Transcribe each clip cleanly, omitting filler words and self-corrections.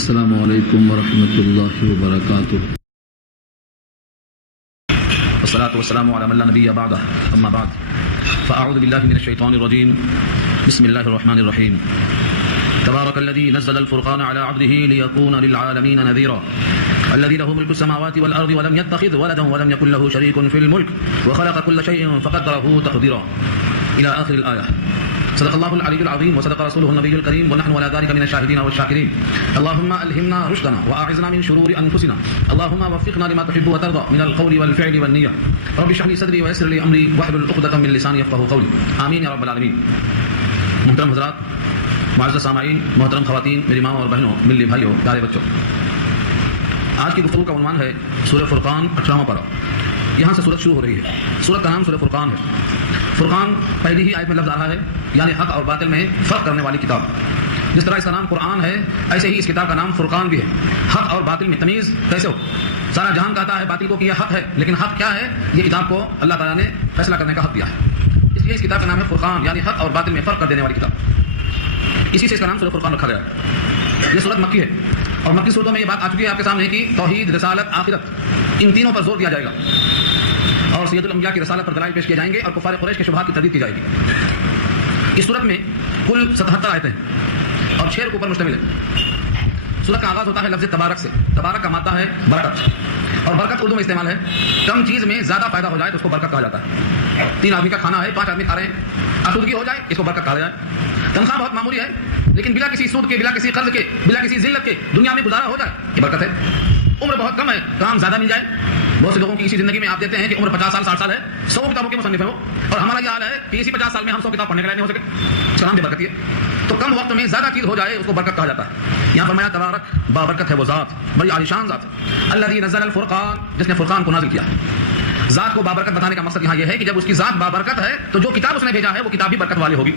السلام علیکم ورحمۃ اللہ وبرکاتہ. والصلاة والسلام على من لا نبي بعده أما بعد فأعوذ بالله من الشيطان الرجيم بسم الله الرحمن الرحيم. تبارك الذي نزل الفرقان على عبده ليكون للعالمين نذيرا الذي له ملك السماوات والأرض ولم يتخذ ولدا ولم يكن له شريك في الملك وخلق كل شيء فقدره تقديرا إلى آخر الآية. صدق الله العلي العظيم وصدق رسوله النبي الكريم ونحن على ذلك من الشاهدين والشاكرين. اللهم ألهمنا رشدنا وأعذنا من شرور أنفسنا. اللهم وفقنا لما تحب وترضى من القول والفعل والنية. رب اشرح لي صدري ويسر لي أمري واحلل عقدة من لساني يفقهوا قولي. آمين يا رب العالمين. محترم حضرات، معزز سامعین، محترم خواتین، میری ماں اور بہنوں، ملی بھائیوں، پیارے بچوں، آج کی گفتگو کا عنوان ہے سورہ فرقان 18واں پارہ. یہاں سے سورت شروع ہو رہی ہے. سورت کا نام سورہ فرقان ہے. فرقان پہلی ہی آیت میں لفظ آ رہا ہے، یعنی حق اور باطل میں فرق کرنے والی کتاب. جس طرح اس کا نام قرآن ہے، ایسے ہی اس کتاب کا نام فرقان بھی ہے. حق اور باطل میں تمیز کیسے ہو؟ سارا جہان کہتا ہے باطل کو کہ یہ حق ہے، لیکن حق کیا ہے یہ کتاب کو اللہ تعالیٰ نے فیصلہ کرنے کا حق دیا ہے. اس لیے اس کتاب کا نام ہے فرقان، یعنی حق اور باطل میں فرق کر دینے والی کتاب. اسی سے اس کا نام سورہ فرقان رکھا گیا ہے. یہ سورت مکی ہے اور مکی صورتوں میں یہ بات آ چکی ہے آپ کے سامنے کہ توحید، رسالت، آخرت، ان تینوں پر زور دیا جائے گا اور سید الانبیاء کی رسالت پر دلائل پیش کیے جائیں گے اور کفار قریش کے شبہات کی تردید کی جائے گی. اس صورت میں کل 77 آیتیں ہیں اور 6 رکوع پر مشتمل ہے. سورت کا آغاز ہوتا ہے لفظ تبارک سے. تبارک کا مادہ ہے برکت، اور برکت اردو میں استعمال ہے کم چیز میں زیادہ فائدہ ہو جائے تو اس کو برکت کہا جاتا ہے. 3 آدمی کا کھانا ہے، 5 آدمی کھا رہے ہیں، آسودگی ہو جائے اس کو برکت کہا جائے. تنخواہ بہت معمولی ہے لیکن بلا کسی سود کے، بلا کسی قرض کے، بلا کسی ذلت کے دنیا میں گزارا ہو جائے یہ برکت ہے. عمر بہت کم ہے، کام زیادہ مل جائے. بہت سے لوگوں کی اسی زندگی میں آپ دیکھتے ہیں کہ عمر 50 سال 60 سال ہے، 100 کتابوں کے مصنف ہیں وہ، اور ہمارا یہ حال ہے کہ اسی 50 سال میں ہم 100 کتاب پڑھنے کے لائق نہیں ہو سکے. اس کا نام بھی برکت ہے. تو کم وقت میں زیادہ چیز ہو جائے اس کو برکت کہا جاتا ہے. یہاں فرمایا تبارک، بابرکت ہے وہ ذات، بڑی عالیشان ذات، الذی نزل الفرقان، جس نے فرقان کو نازل کیا. ذات کو بابرکت بتانے کا مقصد یہاں یہ ہے کہ جب اس کی ذات بابرکت ہے تو جو کتاب اس نے بھیجا ہے وہ کتاب بھی برکت والی ہوگی.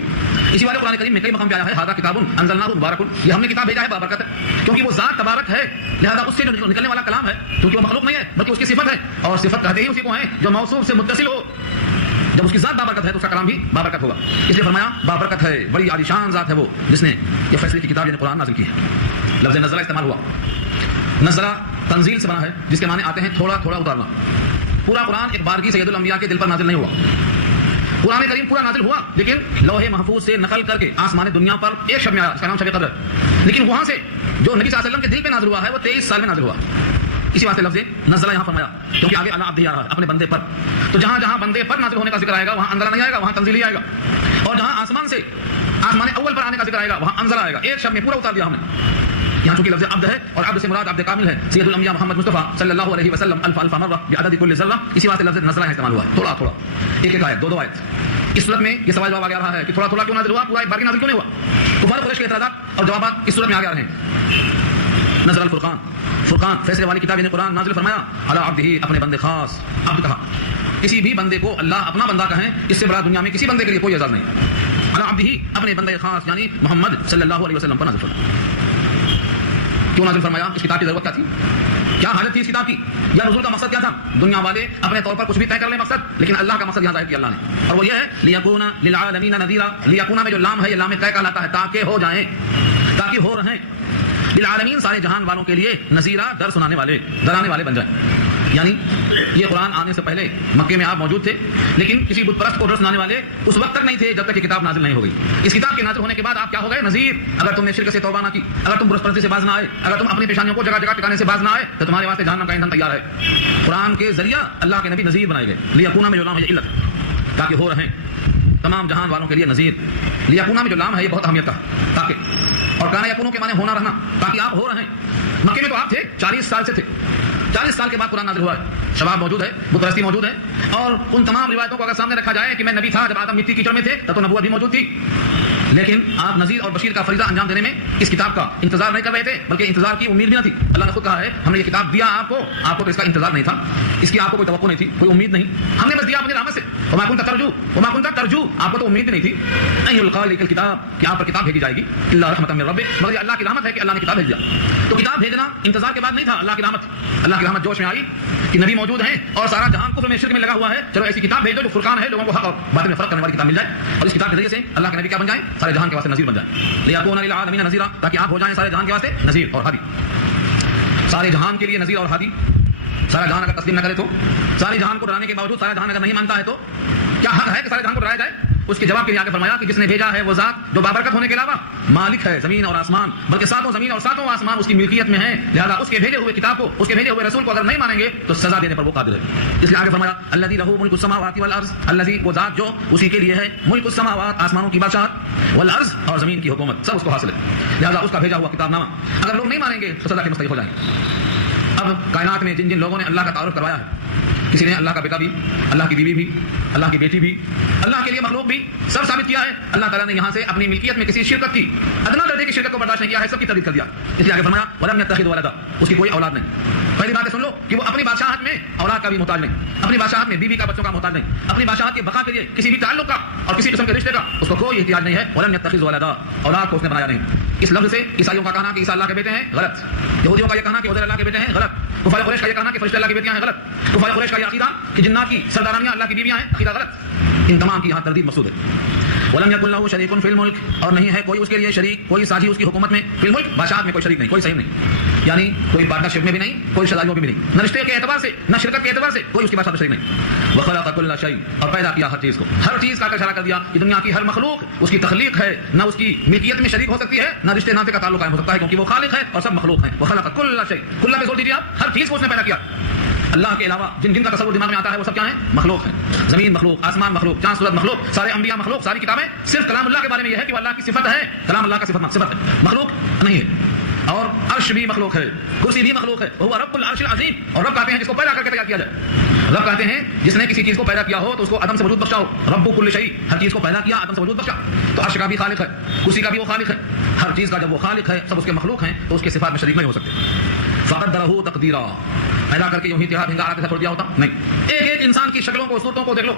اسی والے قرآن کریم میں کئی مقام پہ آیا ہے ھذا کتاب انزلناہ مبارک، یہ ہم نے کتاب بھیجا ہے بابرکت ہے، کیونکہ وہ ذات تبارک ہے، لہذا اس سے جو نکلنے والا کلام ہے، کیونکہ وہ مخلوق نہیں ہے بلکہ اس کی صفت ہے، اور صفت کہتے ہی اسی کو ہیں جو موصوف سے متصل ہو. جب اس کی ذات بابرکت ہے تو اس کا کلام بھی بابرکت ہوگا. اس لیے فرمایا بابرکت ہے، بڑی عالیشان ذات ہے وہ جس نے یہ فیصلے کی کتاب یعنی قرآن نازل کی ہے. لفظ نزلہ استعمال ہوا. نزلہ تنزیل سے بنا ہے جس کے معنی آتے ہیں تھوڑا تھوڑا اتارنا. پورا قرآن ایک بارگی سید الانبیاء کے دل پر نازل نہیں ہوا. قرآن کریم پورا نازل ہوا لیکن لوح محفوظ سے نقل کر کے آسمان دنیا پر ایک شب میں آیا، اس کا نام شب قدر. لیکن وہاں سے جو نبی صلی اللہ علیہ وسلم کے دل پہ نازل ہوا ہے وہ 23 سال میں نازل ہوا. اسی واسطے لفظ نزلہ یہاں فرمایا کیونکہ آگے علی عبدہ آ رہا ہے، اپنے بندے پر. تو جہاں جہاں بندے پر نازل ہونے کا ذکر آئے گا وہاں انزلہ نہیں آئے گا، وہاں تنزیل ہی آئے گا. اور جہاں آسمان سے آسمان اول پر آنے کا ذکر آئے گا وہاں انزلہ آئے گا. ایک شب میں پورا اتار دیا ہم نے. یہاں چونکہ لفظ عبد ہے اور عبد سے مراد عبد کامل ہے، سید الانبیاء محمد مصطفیٰ صلی اللہ علیہ وسلم الف الف مرہ بعدد کل ذرہ. اسی واسطے لفظ نزلہ استعمال ہوا تھوڑا تھوڑا، ایک ایک آیت، دو آیت. اس صورت میں یہ سوال جواب آ گیا رہا ہے کہ تھوڑا تھوڑا کیوں نازل ہوا، پورا ایک بار نازل کیوں نہیں ہوا. کفار قریش کے اعتراضات اور جوابات اس صورت میں آ گیا رہے ہیں. نزل الفرقان، فرقان فیصلے والی کتاب یعنی قرآن نازل فرمایا علی عبدہ، اپنے بندے خاص. عبد کہا، کسی بھی بندے کو اللہ اپنا بندہ کہیں اس سے بڑا دنیا میں کسی بندے کے لیے کوئی اعزاز نہیں. علی عبدہ، اپنے بندے خاص یعنی محمد صلی اللہ علیہ وسلم پر نازل فرمایا. کیوں نازل فرمایا؟ اس کتاب کی ضرورت کیا تھی؟ کیا حالت تھی اس کتاب کی؟ یا نزول کا مقصد کیا تھا؟ دنیا والے اپنے طور پر کچھ بھی طے کر لیں مقصد، لیکن اللہ کا مقصد یہاں ظاہر کیا اللہ نے، اور وہ یہ ہے لیکون للعالمین نذیرا. لیکون میں جو لام ہے یہ لام طے کہلاتا ہے، تاکہ ہو جائیں، تاکہ ہو رہیں. للعالمین سارے جہان والوں کے لیے نذیرا، ڈر سنانے والے، ڈرانے والے بن جائیں. یعنی یہ قرآن آنے سے پہلے مکے میں آپ موجود تھے لیکن کسی بت پرست کو ڈر سنانے والے اس وقت تک نہیں تھے جب تک یہ کتاب نازل نہیں ہو گئی. اس کتاب کے نازل ہونے کے بعد آپ کیا ہو گئے؟ نذیر. اگر تم نے شرک سے توبہ نہ کی، اگر تم بت پرستی سے باز نہ آئے، اگر تم اپنی پیشانیوں کو جگہ جگہ ٹکانے سے باز نہ آئے تو تمہارے واسطے جہنم کا ایندھن تیار ہے. قرآن کے ذریعہ اللہ کے نبی نذیر بنائے گئے. لیکون میں جو لام ہے یہ علت، تاکہ ہو رہیں تمام جہان والوں کے لیے نذیر. لیکون میں جو لام ہے یہ بہت اہمیت کا، تاکہ، اور کانا یکونوں کے معنی ہونا رہنا، تاکہ آپ ہو رہیں. مکے میں تو آپ تھے 40 سال سے تھے، 40 سال کے بعد قرآن نازل ہوا ہے. شباب موجود ہے، بت پرستی موجود ہے، اور ان تمام روایتوں کو اگر سامنے رکھا جائے کہ میں نبی تھا جب آدم مٹی کیچڑ میں تھے تب تو نبوت بھی موجود تھی، لیکن آپ نذیر اور بشیر کا فریضہ انجام دینے میں اس کتاب کا انتظار نہیں کر رہے تھے بلکہ انتظار کی امید بھی نہ تھی. اللہ نے خود کہا ہے ہم نے یہ کتاب دیا آپ کو تو اس کا انتظار نہیں تھا، اس کی آپ کو کوئی توقع نہیں تھی، کوئی امید نہیں. ہم نے بس دیا اپنی رحمت سے. وما كنت ترجو، آپ کو تو امید بھی نہیں تھی ان یلقى الیک الکتاب، کہ آپ پر کتاب بھیجی جائے گی، الا رحمۃ من ربک، مگر یہ اللہ کی رحمت ہے کہ اللہ نے کتاب بھیج دیا. تو کتاب بھیجنا انتظار کے بعد نہیں تھا، اللہ کی رحمت جوش میں آئی کہ نبی موجود ہیں اور سارا جہان کفر میں شرک میں لگا ہوا ہے، چلو ایسی کتاب بھیج دو جو فرقان ہے، لوگوں کو حق اور باطل میں فرق کرنے والی کتاب مل جائے، اور اس کتاب کے ذریعے سے اللہ کے نبی کیا بن جائیں؟ سارے جہان کے واسطے نذیر بن جائیں، لیکون للعالمین نذیرا، تاکہ آپ ہو جائیں سارے جہان کے واسطے نذیر اور ہادی، سارے جہان کے لیے نذیر اور ہادی۔ سارا جہان اگر تسلیم نہ کرے تو، سارے جہان کو ڈرانے کے باوجود سارا جہان اگر نہیں مانتا ہے تو کیا حق ہے کہ سارے جہان کو ڈرایا جائے؟ اس کے جواب کے لیے آگے فرمایا کہ جس نے بھیجا ہے وہ ذات جو بابرکت ہونے کے علاوہ مالک ہے زمین اور آسمان، بلکہ ساتوں زمین اور ساتوں آسمان اس کی ملکیت میں ہیں، لہذا اس کے بھیجے ہوئے کتاب کو، اس کے بھیجے ہوئے رسول کو اگر نہیں مانیں گے تو سزا دینے پر وہ قادر ہے۔ اس لیے آگے فرمایا الذی لہ ملک السماوات والارض، الذی وہ ذات جو اسی کے لیے ہے ملک السماوات آسمانوں کی بادشاہت، والارض اور زمین کی حکومت، سب اس کو حاصل ہے، لہذا اس کا بھیجا ہوا کتاب نامہ اگر لوگ نہیں مانیں گے تو سزا کے مستحق ہو جائیں گے۔ اب کائنات میں جن جن لوگوں نے اللہ کا تعارف کروایا ہے، کسی نے اللہ کا بیٹا بھی، اللہ کی بیوی بھی، اللہ کی بیٹی بھی، اللہ کے لیے مخلوق بھی، سب ثابت کیا ہے۔ اللہ تعالیٰ نے یہاں سے اپنی ملکیت میں کسی شرکت کی ادنا درجے کی شرکت کو برداشت نہیں کیا ہے، سب کی تردید کر دیا۔ اس لیے آگے فرمایا ولم یتخذ ولدا، اس کی کوئی اولاد نہیں۔ پہلی بات سن لو کہ وہ اپنی بادشاہت میں اولاد کا بھی محتاج نہیں، اپنی بادشاہت میں بیوی کا بچوں کا محتاج نہیں، اپنی بادشاہت کے بقا کے لیے کسی بھی تعلق کا اور کسی قسم کے رشتے کا اس کو کوئی احتیاج نہیں ہے۔ ولم یتخذ ولدا، اولاد کو اس نے بنایا نہیں۔ اس لفظ سے عیسائیوں کا کہنا کہ عیسیٰ اللہ کے بیٹے ہیں غلط، یہودیوں کا یہ کہنا کہ عزیر اللہ کے بیٹے ہیں غلط، کفار قریش کا یہ کہنا کہ فرشتے اللہ کی بیٹیاں ہیں غلط، کفار قریش کا یہ عقیدہ کہ جنات کی سردارانیاں اللہ کی بیویاں ہیں عقیدہ غلط، ان تمام کی یہاں تردید مقصود ہے۔ ولم یکن لہ شریک فی الملک، اور نہیں ہے کوئی اس کے لیے شریک، کوئی ساجی اس کی حکومت میں، فی الملک بادشاہت میں کوئی شریک نہیں، کوئی صحیح نہیں، یعنی کوئی پارٹنرشپ میں بھی نہیں، کوئی شرکت میں بھی نہیں، نہ رشتے کے اعتبار سے نہ شرکت کے اعتبار سے کوئی اس کی بادشاہت میں شریک نہیں۔ وخلق کل شیء، اور پیدا کیا ہر چیز کو، ہر چیز کا اشارہ کر دیا کہ دنیا کی ہر مخلوق اس کی تخلیق ہے، نہ اس کی ملکیت میں شریک ہو سکتی ہے، نہ رشتے ناطے کا تعلق قائم ہو سکتا ہے، کیونکہ وہ خالق ہے اور سب مخلوق ہیں۔ وخلق کل شیء، کل پہ زور دیجیے آپ، ہر چیز کو اس نے پیدا کیا۔ اللہ کے علاوہ جن جن کا تصور دماغ میں آتا ہے وہ سب کیا ہیں؟ مخلوق ہیں، زمین مخلوق، آسمان مخلوق، چاند سورج مخلوق، سارے انبیاء مخلوق، ساری کتابیں صرف کلام اللہ کے بارے میں یہ ہے کہ وہ اللہ کی صفت ہے، کلام اللہ کا صفت ہے، مخلوق نہیں ہے۔ اور عرش بھی مخلوق ہے، کرسی بھی مخلوق ہے، وہ رب العرش العظیم، اور رب کہتے ہیں جس کو پیدا کر کے تیار کیا جائے، رب کہتے ہیں جس نے کسی چیز کو پیدا کیا ہو تو اس کو عدم سے وجود بخشا ہو، رب کل شیء، ہر چیز کو پیدا کیا عدم سے وجود بخشا، تو عرش کا بھی خالق ہے، کرسی کا بھی وہ خالق ہے، ہر چیز کا جب وہ خالق ہے سب اس کے مخلوق ہیں تو اس کے صفات میں شریک نہیں ہو سکتے۔ فقدرہ تقدیرا، پیدا کر کے یوں ہی تہا بھنگا کے چھوڑ دیا ہوتا نہیں، ایک ایک انسان کی شکلوں کو، صورتوں کو دیکھ لو،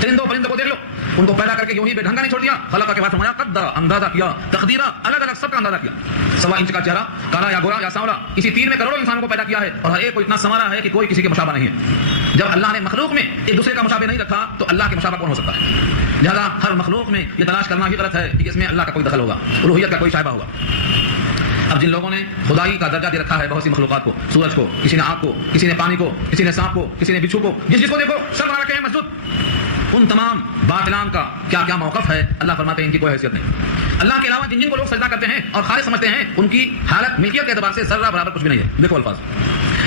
چرندوں پرندوں کو دیکھ لو، ان کو پیدا کر کے یوں ہی بے ڈھنگا نہیں چھوڑ دیا، خلق کے بعد فرمایا قدر، اندازہ کیا، تقدیرہ، الگ الگ سب کا اندازہ کیا، 1.25 انچ کا چہرہ، کالا یا گورا یا سانولا، اسی تین میں کروڑوں انسانوں کو پیدا کیا ہے، اور ہر ایک کو اتنا سنوارا ہے کہ کوئی کسی کے مشابہ نہیں ہے۔ جب اللہ نے مخلوق میں ایک دوسرے کا مشابہ نہیں رکھا تو اللہ کے مشابہ کون ہو سکتا ہے؟ لہذا ہر مخلوق میں یہ تلاش کرنا ہی غلط ہے کہ اس میں اللہ کا کوئی دخل ہوگا، الوہیت کا کوئی شائبہ ہوگا۔ اب جن لوگوں نے خدائی کا درجہ دے رکھا ہے بہت سی مخلوقات کو، سورج کو، کسی نے آگ کو، کسی نے پانی کو، کسی نے سانپ کو، کسی نے بچھو کو، جس کو دیکھو سب بنا رکھے ہیں مسجد، ان تمام باطلان کا کیا کیا موقف ہے؟ اللہ فرماتے ہیں ان کی کوئی حیثیت نہیں۔ اللہ کے علاوہ جن جن کو لوگ سجدہ کرتے ہیں اور خالق سمجھتے ہیں ان کی حالت ملکیت کے اعتبار سے ذرہ برابر کچھ بھی نہیں ہے۔ دیکھو الفاظ،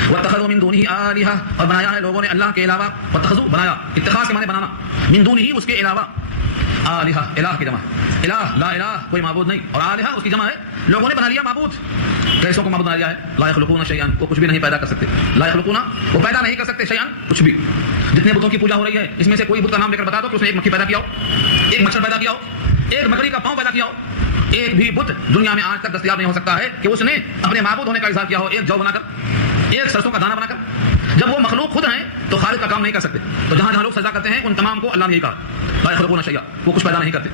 واتخذوا من دونه آلهة، اور بنایا ہے لوگوں نے اللہ کے علاوہ، واتخذوا بنایا، اتخاذ کے معنی بنانا، من دونه اس کے علاوہ، آلہہ الہ کی جمع، الہ لا الہ کوئی معبود نہیں، اور آلہہ اس کی جمع ہے، لوگوں نے بنا لیا معبود، کیسوں کو معبود بنا لیا ہے؟ لا یخلقون شیئا، وہ کچھ بھی نہیں پیدا کر سکتے، لا یخلقون، وہ پیدا نہیں کر سکتے، شیئا کچھ بھی۔ جتنے بتوں کی پوجا ہو رہی ہے اس میں سے کوئی بت کا نام لے کر بتا دو کہ اس نے ایک مکھی پیدا کیا ہو، ایک مچھر پیدا کیا ہو، ایک مکڑی کا پاؤں پیدا کیا ہو، ایک بھی بت دنیا میں آج تک دستیاب نہیں ہو سکتا ہے کہ اس نے اپنے معبود ہونے کا اظہار کیا ہو، ایک جو بنا کر، ایک سرسوں کا دانہ بنا کر۔ جب وہ مخلوق خود ہیں تو خالق کا کام نہیں کر سکتے، تو جہاں جہاں لوگ سجدہ کرتے ہیں ان تمام کو اللہ نے یہی کہا لا یخلقون شیئا، وہ کچھ پیدا نہیں کرتے۔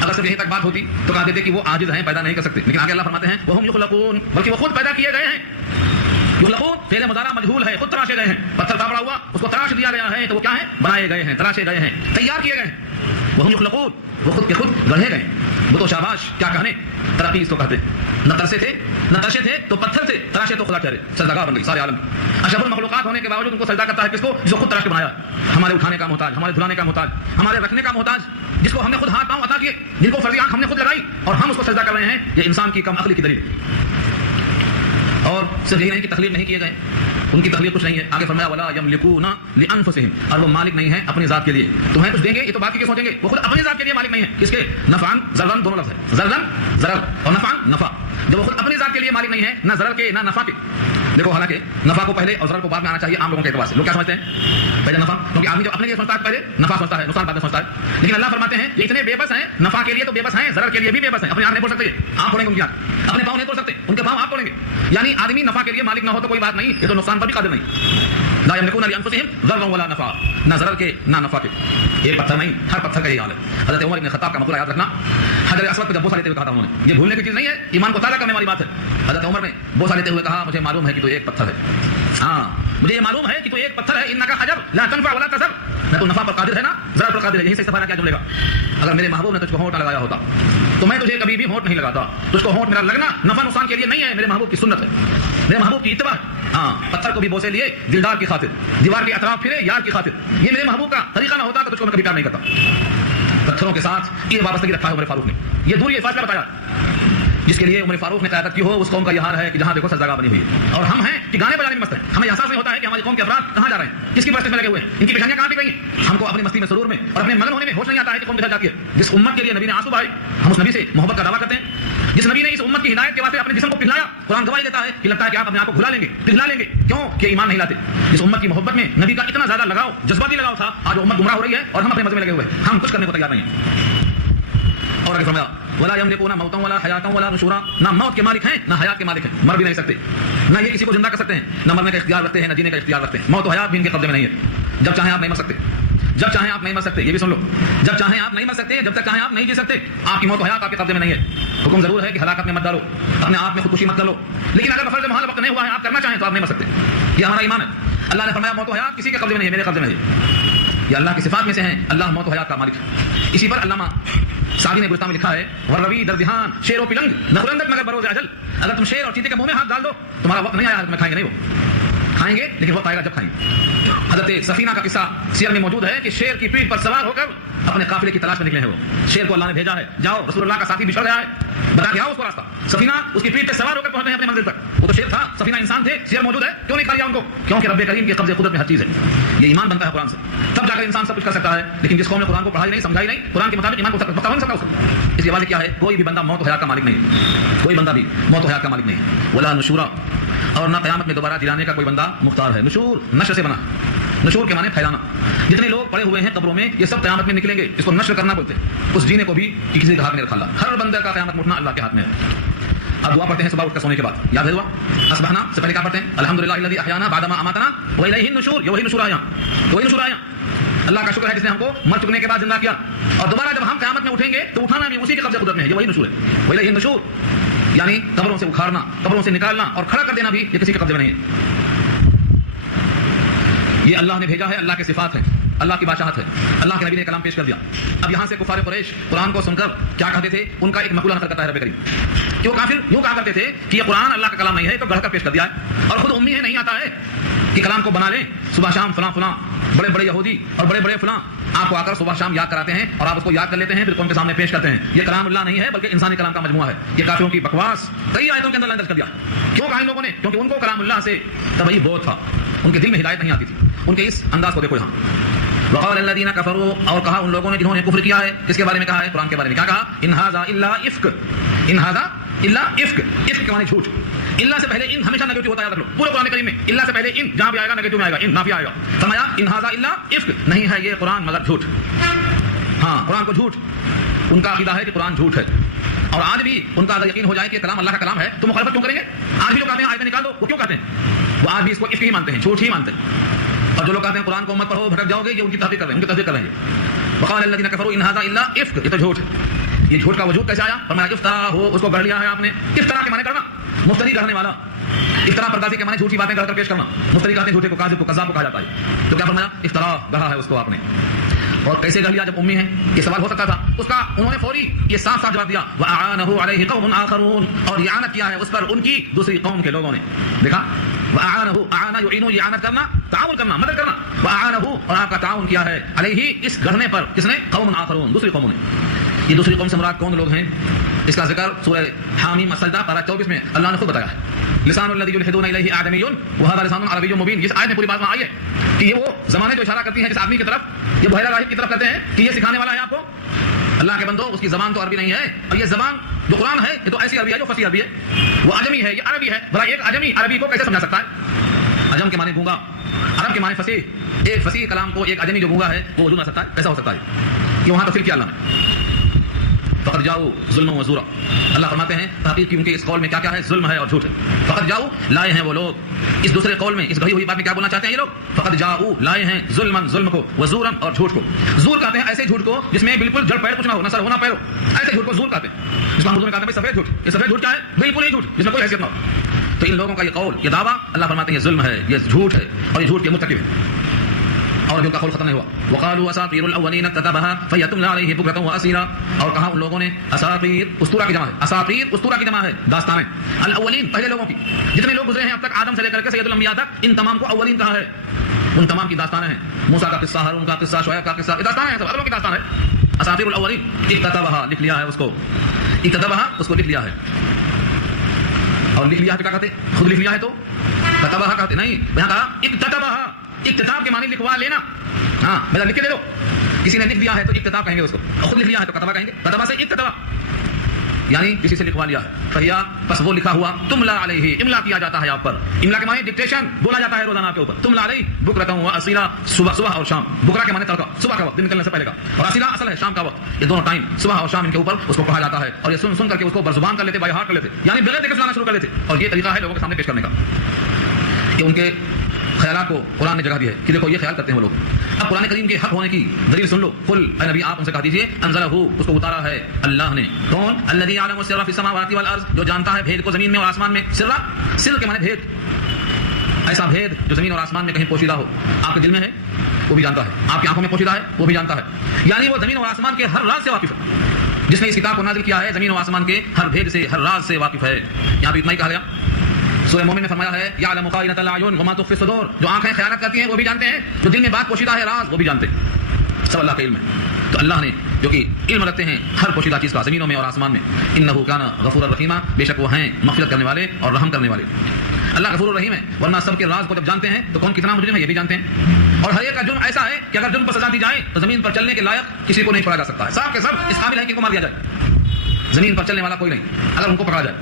اگر صرف یہیں تک بات ہوتی تو کہا دیتے کہ وہ عاجز ہیں، پیدا نہیں کر سکتے، لیکن آگے اللہ فرماتے ہیں وہم یخلقون، بلکہ وہ خود پیدا کیے گئے ہیں۔ یخلقون فعل مضارع مجہول ہے، خود تراشے گئے ہیں، پتھر تابڑا ہوا اس کو تراش دیا گیا ہے تو وہ کیا ہے؟ بنائے گئے ہیں، تراشے گئے ہیں، تیار کیے گئے ہیں۔ وہم یخلقون، وہ خود کے خود گڑھے گئے۔ وہ تو شاباش، کیا کہنے، ترقی اس کو کہتے ہیں۔ نہ ترسے تھے نہ ترشے تھے تو پتھر تھے، تراشے تو خدا ٹھہرے، سجدگار بن گئی سارے عالم۔ اشرف المخلوقات ہونے کے باوجود ان کو سجدہ کرتا ہے کس کو؟ جو خود تراش کے بنایا، ہمارے اٹھانے کا محتاج، ہمارے دھلانے کا محتاج، ہمارے رکھنے کا محتاج، جس کو ہم نے خود ہاتھ پاؤں عطا کیے، جن کو فرضی آنکھ ہم نے خود لگائی اور ہم اس کو سجدہ کر رہے ہیں۔ یہ انسان کی کم عقلی کی دلیل۔ اور صرف یہی نہیں کہ تخلیق نہیں کیے گئے، ان کی تخلیق کچھ نہیں ہے۔ آگے فرمایا ولا یملکون لانفسہم، اور وہ مالک نہیں ہیں اپنی ذات کے لیے۔ تمہیں کچھ دیں گے یہ تو بات کی سوچیں گے، وہ خود اپنی ذات کے لیے مالک نہیں ہے۔ کس کے؟ نفعا ضررا، دونوں لفظ ہے، ضررا ضرر اور نفعا نفع۔ جب وہ خود اپنی ذات کے لیے مالک نہیں ہے، نہ ضرر کے نہ نفع کے۔ دیکھو حالانکہ نفع کو پہلے اور ضرر کو بعد میں آنا چاہیے عام لوگوں کے اعتبار سے۔ لوگ کیا سمجھتے ہیں؟ پہلے نفع، کیونکہ آدمی جب اپنے لیے سوچتا ہے پہلے نفع سوچتا ہے، نقصان بعد میں سوچتا ہے۔ لیکن اللہ فرماتے ہیں یہ اتنے بے بس ہیں، نفع کے لیے تو بے بس ہیں، ضرر کے لیے بھی بے بس ہیں۔ اپنے آنکھ نہیں پوڑ سکتے، آپ پوڑیں گے ان کی آنکھ، اپنے پاؤں نہیں توڑ سکتے، ان کے پاؤں آپ توڑیں گے۔ یعنی آدمی نفع کے لیے مالک نہ ہو تو کوئی بات نہیں، یہ تو نقصان پر بھی قادر نہیں۔ لا یملکون لانفسہم ضرا ولا نفع، نہ ضرر کے نہ نفع کے۔ یہ پتھر نہیں، ہر پتھر کا یہی حال ہے۔ حضرت عمر بن خطاب کا مقولہ یاد رکھنا، حجر اسود پہ جب بوسہ لیتے ہوئے کہا تھا انہوں نے، یہ بھولنے کی چیز نہیں ہے، ایمان کو تازہ کرنے والی بات ہے۔ حضرت عمر نے بوسہ لیتے ہوئے کہا مجھے معلوم ہے کہ تو ایک پتھر ہے، ہاں مجھے یہ معلوم ہے کہ تو ایک پتھر ہے، انکا حجر لا تنفع ولا تضر، نہ تو نفع پر قادر ہے نا ضرر پر قادر ہے. یہیں سے استفادہ کیا جملے گا. اگر میرے محبوب نے تجھ کو ہونٹ لگایا ہوتا تو میں تجھے کبھی بھی ہونٹ نہیں لگاتا. تجھ کو ہونٹ میرا لگنا نفع نقصان کے لیے نہیں ہے، میرے محبوب کی سنت ہے، میرے محبوب کی اتباع. ہاں پتھر کو بھی بوسے لیے دلدار کی خاطر، دیوار کے اطراف پھرے یار کی خاطر. یہ میرے محبوب کا طریقہ نہ ہوتا تو تجھ کو میں کبھی پیار نہیں کرتا. پتھروں کے ساتھ یہ وابستگی رکھا ہے عمر فاروق نے. یہ دور یہ فاصلہ بتایا جس کے لیے عمر فاروق نے قیادت کی ہو، اس قوم کا یہ حال ہے کہ جہاں دیکھو سجدہ بنی ہوئی ہے. اور ہم ہیں کہ گانے بجانے میں مست ہیں، ہمیں احساس نہیں ہوتا ہے کہ ہماری قوم کے افراد کہاں جا رہے ہیں، کس کی پرست میں لگے ہوئے ہیں، ان کی پیشانیاں کہاں ٹک رہی ہیں. ہم کو اپنی مستی میں سرور میں اور اپنے مگن ہونے میں ہوش نہیں آتا ہے کہ قوم بچھڑ جاتی ہے. جس امت کے لیے نبی نے آنسو بہائے، ہم اس نبی سے محبت کا دعویٰ کرتے ہیں. جس نبی نے اس امت کی ہدایت کے واسطے اپنے جسم کو پگھلایا، قرآن گواہی دیتا ہے کہ لگتا ہے کہ آپ اپنے آپ کو بھلا لیں گے، پگھلا لیں گے. کیوں کہ ایمان نہیں لاتے. جس امت کی محبت میں نبی کا اتنا زیادہ لگاؤ، جذباتی لگاؤ تھا، آج امت گمراہ ہو رہی ہے اور ہم اپنے مزے میں لگے ہوئے ہیں، ہم کچھ کرنے کو تیار نہیں ہیں. اور آگے فرمایا ولا یملکون موتا ولا حیاتا ولا نشورا، نہ موت کے مالک ہیں نہ حیات کے مالک ہیں، مر بھی نہیں سکتے. نہ یہ کسی کو زندہ کر سکتے ہیں، نہ مرنے کا اختیار رکھتے ہیں، نہ جینے کا اختیار رکھتے ہیں. موت و حیات بھی ان کے قبضے میں نہیں ہے. جب چاہیں آپ نہیں مر سکتے، جب چاہیں آپ نہیں مر سکتے. یہ بھی سن لو، جب چاہیں آپ نہیں مر سکتے، جب تک چاہیں آپ نہیں جی سکتے. آپ کی موت و حیات آپ کے قبضے میں نہیں ہے. حکم ضرور ہے کہ ہلاکت میں مت ڈالو، اپنے آپ میں خودکشی مت کر لو، لیکن اگر بفرض محال وقت نہیں ہوا ہے، آپ کرنا چاہیں تو آپ نہیں مر سکتے. یہ ہمارا ایمان ہے. اللہ نے فرمایا موت و حیات کسی کے قبضے میں نہیں ہے، میرے قبضے میں ہے. یہ اللہ کی صفات میں سے ہیں، اللہ موت و حیات کا مالک ہے. اسی پر علامہ سعدی نے گلستان میں لکھا ہے وروی دردہان شیر و پلنگ نخرندت مگر بروز اجل. اگر تم شیر اور چیتے کے منہ میں ہاتھ ڈال دو، تمہارا وقت نہیں آیا تمہیں کھائیں گے نہیں، وہ کھائیں گے لیکن وقت آئے گا جب کھائیں گے. حضرت سفینہ کا قصہ سیر میں موجود ہے کہ شیر کی پیٹھ پر سوار ہو کر اپنے قافلے کی تلاش میں نکلے ہیں. وہ شیر کو اللہ نے بھیجا ہے، جاؤ رسول اللہ کا ساتھی بچھڑ گیا ہے، بتا کے آؤ اس کو راستہ. سفینہ اس کی پیٹھ پہ سوار ہو کر پہنچے ہیں اپنے منزل تک. وہ تو شیر تھا، سفینہ انسان تھے. شیر موجود ہے، کیوں نہیں کھا لیا ان کو؟ کیونکہ رب کریم کے قبضے قدرت میں ہر چیز ہے. یہ ایمان بنتا ہے قرآن سے، تب جا کر انسان سب کچھ کر سکتا ہے. لیکن جس قوم نے قرآن کو پڑھائی نہیں، سمجھائی نہیں، قرآن کے مطابق ایمان کو بتا نہیں سکتا اس کو. اس لیے واضح کیا ہے، کوئی بھی بندہ موت و حیات کا مالک نہیں، کوئی بندہ بھی موت و حیات کا مالک نہیں. ولا نشورا، اور نہ قیامت میں دوبارہ جلانے کا کوئی بندہ مختار ہے. نشور نشر سے بنا، نشور کے معنی پھیلانا. جتنے لوگ پڑے ہوئے ہیں قبروں میں، یہ سب قیامت میں نکلیں گے. اس کو نشر کرنا بولتے ہیں. اس جینے کو بھی کسی کے ہاتھ میں رکھا اللہ. ہر بندے کا قیامت اٹھنا اللہ کے ہاتھ میں ہے. اب دعا پڑھتے ہیں صبح اٹھ کر سونے کے بعد، یاد ہے دعا اصبحنا سے پہلے کیا پڑھتے ہیں؟ الحمدللہ الذی احیانا بعد ما اماتنا والیہ النشور. یہ وہی نشور آیا، وہی نشور آیا. اللہ کا شکر ہے جس نے ہم کو مر چکنے کے بعد زندہ کیا، اور دوبارہ جب ہم قیامت میں اٹھیں گے تو اٹھانا بھی اسی کے قبضے قدرت میں ہے. یہ وہی نشور ہے، والیہ النشور. یعنی قبروں سے اکھاڑنا، قبروں سے نکالنا اور کھڑا کر دینا بھی یہ کسی کے قبضے میں نہیں ہے. یہ اللہ نے بھیجا ہے، اللہ کے صفات ہیں، اللہ کی بادشاہت ہے. اللہ کے نبی نے کلام پیش کر دیا. اب یہاں سے کفار قریش قرآن کو سن کر کیا کہتے تھے؟ ان کا ایک مقولہ نقل کرتا ہے رب کریم کہ وہ کافر یوں کہا کرتے تھے کہ یہ قرآن اللہ کا کلام نہیں ہے، تو گڑھ کر پیش کر دیا ہے، اور خود امی ہے، نہیں آتا ہے کہ کلام کو بنا لیں. صبح شام فلاں فلاں بڑے بڑے یہودی اور بڑے بڑے فلاں آپ کو آ کر صبح شام یاد کراتے ہیں اور آپ اس کو یاد کر لیتے ہیں، پھر قوم کے سامنے پیش کرتے ہیں. یہ کلام اللہ نہیں ہے بلکہ انسانی کلام کا مجموعہ ہے. یہ کافروں کی بکواس کئی آیتوں کے اندر درج کر دیا. کیوں کہا ان لوگوں نے؟ کیونکہ ان کو کلام اللہ سے طبعی بہت تھا، ان کے دل میں ہدایت نہیں آتی تھی. ان کے اس انداز کو دیکھو یہاں. وقال الذين كفروا، اور کہا ان لوگوں نے جنہوں نے کفر کیا ہے. کس کے بارے میں کہا ہے؟ قرآن کے بارے میں. کیا کہا؟ ان ھذا الا افک، ان ھذا الا افک. افک کے معنی جھوٹ. اللہ سے پہلے ان ہمیشہ نیگیٹو ہوتا ہے، یاد رکھ لو. پورے قرآن کریم میں اللہ سے پہلے ان جہاں بھی آئے گا نیگیٹو میں آئے گا، ان نافی آئے گا. فرمایا ان ھذا الا افک، نہیں ہے یہ قرآن مگر جھوٹ. ہاں قرآن کو جھوٹ. ان کا عقیدہ ہے کہ قرآن جھوٹ ہے. اور آج بھی ان کا اگر یقین ہو جائے کہ کلام اللہ کا کلام ہے تو مخالفت کیوں کریں گے؟ آج بھی جو کہتے ہیں آیتیں نکال دو، وہ کیوں کہتے ہیں؟ وہ آج بھی اس کو افک ہی مانتے ہیں، جھوٹ ہی مانتے ہیں. اور جو لوگ کہتے ہیں قرآن کو مت پڑھو بھٹک جاؤ گے، یہ ان کی تحقیق کر رہے ہیں، ان کی تصدیق کر رہے ہیں. وقال الذين كفروا ان هذا الا افك، یہ تو جھوٹ ہے. یہ جھوٹ کا وجود کیسے آیا؟ فرمایا افطرا ہو، اس کو گڑھ لیا ہے آپ نے. افطرا کے معنی کرنا، مفتری گڑھنے والا. افطرا پردازی کے معنی جھوٹی باتیں گڑھ کر پیش کرنا. مفتری کہتے ہیں جھوٹے کو، کاذب کو، کذاب کو کہا جاتا ہے. تو کیا فرمایا؟ افطرا گڑھا ہے اس کو آپ نے. اور کیسے گڑھ لیا؟ جب امی ہیں، یہ سوال ہو سکتا تھا. اس کا انہوں نے فوری یہ صاف صاف جواب دیا، وَأَعَانَهُ عَلَيْهِ قَوْمٌ آخَرُونَ، اور اعانت کیا ہے اس پر ان کی دوسری قوم کے لوگوں نے. دیکھا وَأَعَانَهُ، اعانہ يعين، یہ اعانت کرنا، تعاون کرنا، مدد کرنا. وَأَعَانَهُ، اور آپ کا تعاون کیا ہے، علیہ اس گڑھنے پر. کس نے؟ قوم آخرون، دوسری قوموں نے. یہ دوسری قوم سے مراد کون لوگ ہیں؟ اس کا ذکر سورہ حامیم السجدہ پارہ 24 میں اللہ نے خود بتایا ہے. لسان الذی یلحدون الیہ اعجمی وهذا لسان عربی مبین. اس آیت میں پوری بات وہاں آئی ہے کہ یہ وہ زمانے جو اشارہ کرتی ہیں جس آدمی کی طرف، یہ بحیرہ راہب کی طرف کرتے ہیں کہ یہ سکھانے والا ہے آپ کو. اللہ کے بندو، اس کی زبان تو عربی نہیں ہے، اور یہ زبان جو قرآن ہے یہ تو ایسی عربی ہے جو فصیح عربی ہے. وہ عجمی ہے، یہ عربی ہے. بھلا ایک عجمی عربی کو کیسے سمجھا سکتا ہے؟ عجم کے معنی گونگا، عرب کے معنی فصیح. ایک فصیح کلام کو ایک عجمی جو گونگا ہے وہ وجود نہ سکتا ہے. کیسا ہو سکتا ہے کہ وہاں تو پھر کیا اللہ نے فقط جاؤ ظلم و زورا. اللہ فرماتے ہیں تحقیق کی ان کے اس قول میں کیا کیا ہے؟ ظلم ہے اور جھوٹ ہے. فقط جاؤ لائے ہیں وہ لوگ اس دوسرے قول میں، اس گڑھی ہوئی بات میں کیا بولنا چاہتے ہیں یہ لوگ؟ فقط جاؤ لائے ہیں ظلم، ظلم کو، وزورا، اور جھوٹ کو. زور کہتے ہیں ایسے جھوٹ کو جس میں بالکل جڑ پیر کچھ نہ ہو، نہ سر ہونا پیرو، ایسے جھوٹ کو زور کہتے ہیں. جس کو اردو میں کہتے ہیں سفید جھوٹ. یہ سفید جھوٹ کیا ہے؟ بالکل ہی جھوٹ جس میں کوئی حیثیت نہ ہو. تو ان لوگوں کا یہ قول، یہ دعویٰ، اللہ فرماتے ہیں یہ ظلم ہے، یہ جھوٹ ہے، اور یہ جھوٹ کے مرتکب ہیں. اور ابھی ان کا قول ختم نہیں ہوا. وقالوا اساطير الاولين اكتتبها فيتملى عليه بكرة واصيلا. اور کہا ان لوگوں نے اساطیر اسطورہ کی جمع ہے، اساطیر اسطورہ کی جمع ہے، داستانیں. الاولین پہلے لوگوں کی، جتنے لوگ گزرے ہیں اب تک آدم سے لے کر کے سید الانبیاء تک، ان تمام کو اولین کہا ہے. ان تمام کی داستانیں ہیں. موسیٰ کا قصہ، ہارون کا قصہ، شعیب کا قصہ، یہ داستانیں ہیں، سب عربوں کی داستان ہے. اساطیر الاولین اکتتبها لکھ لیا ہے اس کو، اکتتبها اس کو لکھ لیا ہے. اور لکھ لیا ہے کیا کہتے ہیں؟ خود لکھ لیا ہے تو کتبها کہتے نہیں، یہاں کہا اکتتبها. اکتتاب کے معنی لکھوا لینا. ہاں بھلا لکھ کے دے دو. کسی نے لکھ دیا ہے تو اکتتاب کہیں گے اس کو، اور خود لکھ لیا ہے تو کتبہ کہیں گے. کتبہ سے اکتتبہ یعنی کسی سے لکھوا لیا ہے. فہیا پس وہ لکھا ہوا، تملا علیہ املا کیا جاتا ہے آپ پر. املا کے معنی ڈکٹیشن، بولا جاتا ہے روزانہ آپ کے اوپر. تملا علیہ بکرۃ و اصیلا، صبح صبح اور شام. بکرا کے معنی تڑکا، صبح کا وقت دن نکلنے سے پہلے کا، اور اصیلا اصل ہے شام کا وقت. یہ دونوں ٹائم صبح اور شام ان کے اوپر اس کو پڑھا جاتا ہے، اور یہ سن سن کر کے اس کو برزبان کر لیتے، بائی ہارٹ کر لیتے، یعنی بغیر دیکھے سنانا شروع کر لیتے. اور یہ طریقہ ہے لوگوں کے سامنے پیش کرنے کا کہ ان کے خیالات کو قرآن نے جگہ دی ہے کہ دیکھو یہ خیال کرتے ہیں وہ لوگ. اب قرآن کریم کے حق ہونے کی دلیل سن لو. قل اے نبی آپ ان سے کہہ دیجئے انزلہ، اس کو اتارا ہے اللہ نے. کون؟ الذی یعلم السر فی السماوات والارض، جو جانتا ہے بھید کو زمین میں اور آسمان میں. سر کے معنی بھید، ایسا بھید جو زمین اور آسمان میں کہیں پوشیدہ ہو. آپ کے دل میں ہے وہ بھی جانتا ہے، آپ کی آنکھوں میں پوشیدہ ہے وہ بھی جانتا ہے. یعنی وہ زمین اور آسمان کے ہر راز سے واقف ہے. جس نے اس کتاب کو نازل کیا ہے زمین و آسمان کے ہر بھید سے، ہر راز سے واقف ہے. یہاں پہ اتنا ہی کہا گیا. سورہ مومن میں فرمایا ہے یعلم خائنۃ الاعین وما تخفی الصدور، جو آنکھیں خیانت کرتی ہیں وہ بھی جانتے ہیں، جو دل میں بات پوشیدہ ہے راز وہ بھی جانتے ہیں. سب اللہ کا علم ہے. تو اللہ نے جو کہ علم رکھتے ہیں ہر پوشیدہ چیز کا زمینوں میں اور آسمان میں. انہ کان غفورا رحیما، بے شک وہ ہیں مغفرت کرنے والے اور رحم کرنے والے. اللہ غفور الرحیم ہے، ورنہ سب کے راز کو جب جانتے ہیں تو کون کتنا مجرم ہے یہ بھی جانتے ہیں. اور ہر ایک کا جرم ایسا ہے کہ اگر جرم پر سزا دی جائے تو زمین پر چلنے کے لائق کسی کو نہیں پکڑا جا سکتا ہے. سب کے سب اس قابل ہے کہ ان کو مار دیا جائے. زمین پر چلنے والا کوئی نہیں اگر ان کو پکڑا جائے.